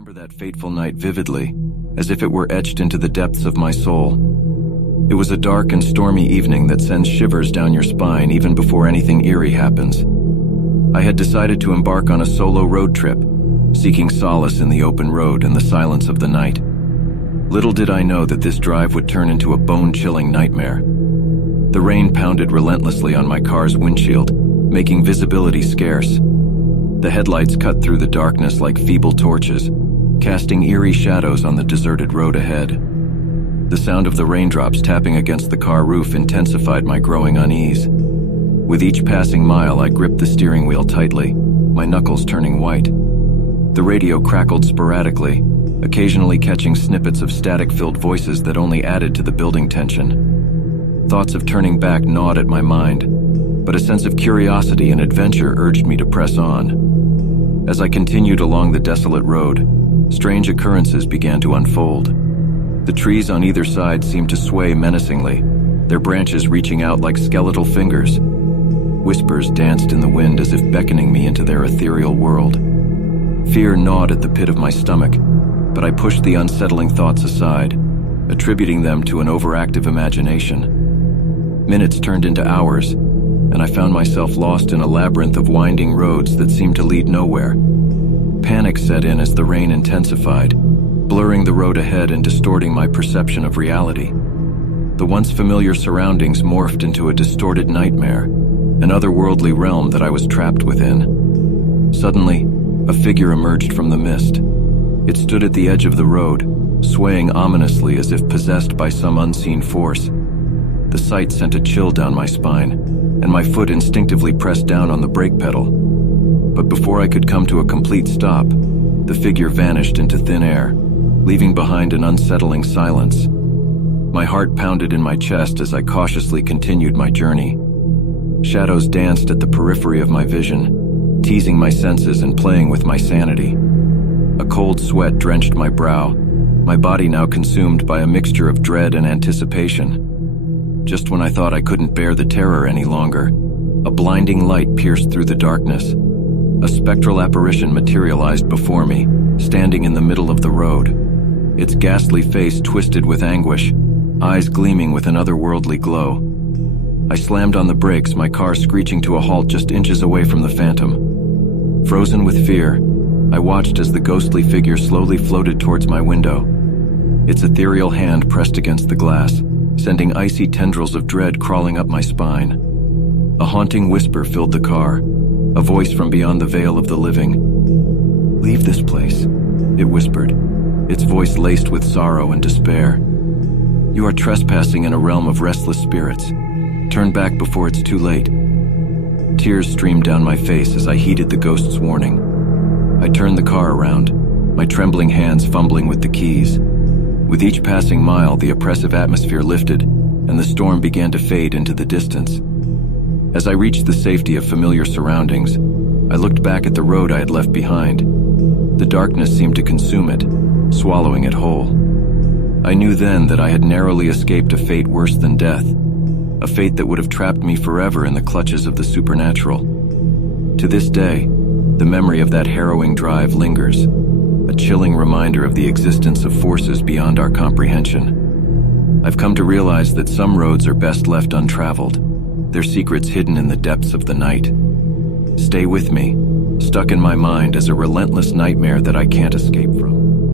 remember that fateful night vividly, as if it were etched into the depths of my soul. It was a dark and stormy evening that sends shivers down your spine even before anything eerie happens. I had decided to embark on a solo road trip, seeking solace in the open road and the silence of the night. Little did I know that this drive would turn into a bone-chilling nightmare. The rain pounded relentlessly on my car's windshield, making visibility scarce. The headlights cut through the darkness like feeble torches, casting eerie shadows on the deserted road ahead. The sound of the raindrops tapping against the car roof intensified my growing unease. With each passing mile, I gripped the steering wheel tightly, my knuckles turning white. The radio crackled sporadically, occasionally catching snippets of static-filled voices that only added to the building tension. Thoughts of turning back gnawed at my mind, but a sense of curiosity and adventure urged me to press on. As I continued along the desolate road, strange occurrences began to unfold. The trees on either side seemed to sway menacingly, their branches reaching out like skeletal fingers. Whispers danced in the wind as if beckoning me into their ethereal world. Fear gnawed at the pit of my stomach, but I pushed the unsettling thoughts aside, attributing them to an overactive imagination. Minutes turned into hours, and I found myself lost in a labyrinth of winding roads that seemed to lead nowhere. Panic set in as the rain intensified, blurring the road ahead and distorting my perception of reality. The once familiar surroundings morphed into a distorted nightmare, an otherworldly realm that I was trapped within. Suddenly, a figure emerged from the mist. It stood at the edge of the road, swaying ominously as if possessed by some unseen force. The sight sent a chill down my spine, and my foot instinctively pressed down on the brake pedal. But before I could come to a complete stop, the figure vanished into thin air, leaving behind an unsettling silence. My heart pounded in my chest as I cautiously continued my journey. Shadows danced at the periphery of my vision, teasing my senses and playing with my sanity. A cold sweat drenched my brow, my body now consumed by a mixture of dread and anticipation. Just when I thought I couldn't bear the terror any longer, a blinding light pierced through the darkness. A spectral apparition materialized before me, standing in the middle of the road. Its ghastly face twisted with anguish, eyes gleaming with an otherworldly glow. I slammed on the brakes, my car screeching to a halt just inches away from the phantom. Frozen with fear, I watched as the ghostly figure slowly floated towards my window. Its ethereal hand pressed against the glass, sending icy tendrils of dread crawling up my spine. A haunting whisper filled the car, a voice from beyond the veil of the living. "Leave this place," it whispered, its voice laced with sorrow and despair. "You are trespassing in a realm of restless spirits. Turn back before it's too late." Tears streamed down my face as I heeded the ghost's warning. I turned the car around, my trembling hands fumbling with the keys. With each passing mile, the oppressive atmosphere lifted, and the storm began to fade into the distance. As I reached the safety of familiar surroundings, I looked back at the road I had left behind. The darkness seemed to consume it, swallowing it whole. I knew then that I had narrowly escaped a fate worse than death, a fate that would have trapped me forever in the clutches of the supernatural. To this day, the memory of that harrowing drive lingers, a chilling reminder of the existence of forces beyond our comprehension. I've come to realize that some roads are best left untraveled, their secrets hidden in the depths of the night. Stay with me, stuck in my mind as a relentless nightmare that I can't escape from.